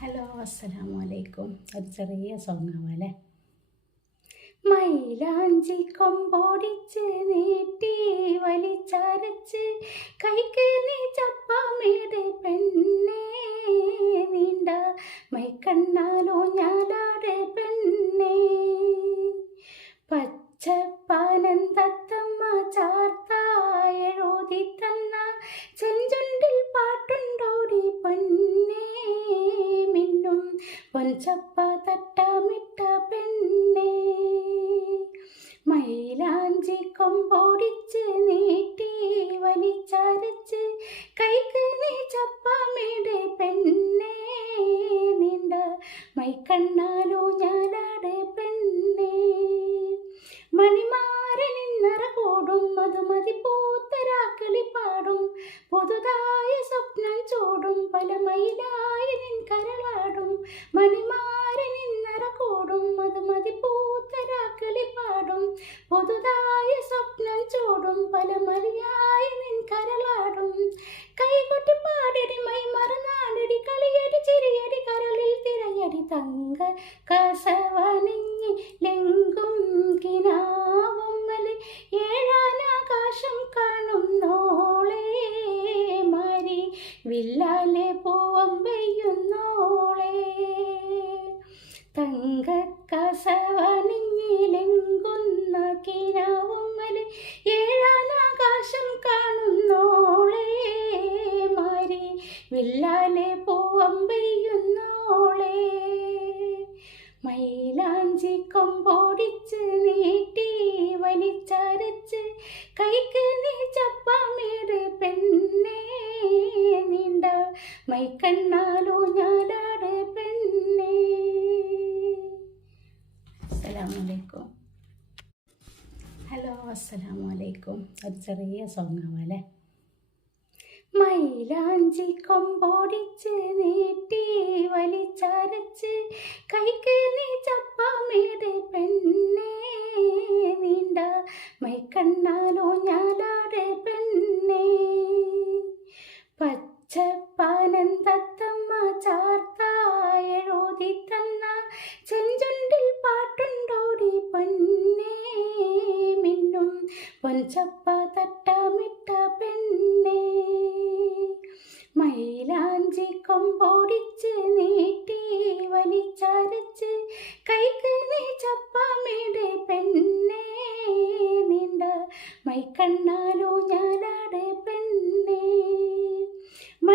Hello, അസ്സലാമു അലൈക്കും. ഒരു ചെറിയ സോങ്ങാവല്ലേ. മൈലാഞ്ചി കൊമ്പോടിച്ച് നീട്ടി വലിച്ചരച്ച് കൈക്ക് നീ ചപ്പാമേടെ പെണ്ണേ, നീണ്ട മൈക്കണ്ണാലോ ഞാലാടെ പെണ്ണേ, പച്ചപ്പാനന്തത്തമ്മ ചാർത്തായെഴുതി തന്ന ചെഞ്ചുണ്ടിൽ പാട്ടുണ്ടോടി പൊന്നേ, മിന്നും പൊൻചപ്പ തട്ടമിട്ട പെണ്ണേ, മൈലാഞ്ചി കൊമ്പോടിച്ച് നീട്ടി വലിച്ചരച്ച് കൈക്ക് നീ ചപ്പമേടെ പെണ്ണേ, നീണ്ട മൈക്കണ്ണാലോ ഞാലാടെ പെണ്ണേ, മണിമാരനിന്നറ കൂടും മധുമതി പൂത്തരാക്കളി പാടും പുതുതായ സ്വപ്നം ചൂടും പല മയിലായി നിൻ കരളാടും, മണിമാരനിന്നറ കൂടും മധുമതി പൂത്തരാക്കളി പാടും പുതുതായ സ്വപ്നം ചൂടും പല മലയായി നിൻ കരളാടും, കൈകൊട്ടി പാടടി മൈ മറന്നാടടി കളിയടി ചിരിയടി കരളിൽ തിരയടി തങ്ക കസവണിഞ്ഞി ലെങ്കും കിനാവുമ്മല് ഏഴാനാകാശം കാണുന്നോളേ, മാരി വില്ലാലെ പൂവം പെയ്യുന്നോളേ, തങ്ക കസവണിഞ്ഞിലെങ്കുന്ന കിനാവുമ്മല് ഏഴാനാകാശം കാണുന്നോളേ, മാരി വില്ലാലെ പൂവം പെയ്യുന്നോളേ, മൈലാഞ്ചി കൊമ്പോടിച്ച് നീട്ടി വലിച്ചരച്ച് കൈക്ക് നീ ചപ്പമേട് പെണ്ണേ, നീണ്ട മൈക്കണ്ണാലോ ഞാലാട് പെണ്ണേ. അസ്സലാമലൈക്കും. ഹലോ, അസ്സലാമലൈക്കും. ഒരു ചെറിയ സോങ്ങാവല്ലേ. മൈലാഞ്ചി കൊമ്പോടിച്ച് നീട്ടി വലിച്ചരച്ച് കൈക്ക് നീ ചപ്പമേടെ പെണ്ണേ, നീണ്ട മൈക്കണ്ണാലോ ഞാലാടെ പെണ്ണേ, പച്ചപ്പാനന്തത്തമ്മ ചാർത്തായെഴുതി തന്ന ചെഞ്ചുണ്ടിൽ പാട്ടുണ്ടോടി പൊന്നേ, മിന്നും പൊൻചപ്പ തട്ടമിട്ട പെണ്ണേ, മൈലാഞ്ചി കൊമ്പോടിച്ച് നീട്ടി വലിച്ചരച്ച് കൈക്ക് നീ ചപ്പമേടെ പെണ്ണേ, നീണ്ട മൈക്കണ്ണാലോ ഞാലാടെ പെണ്ണേ.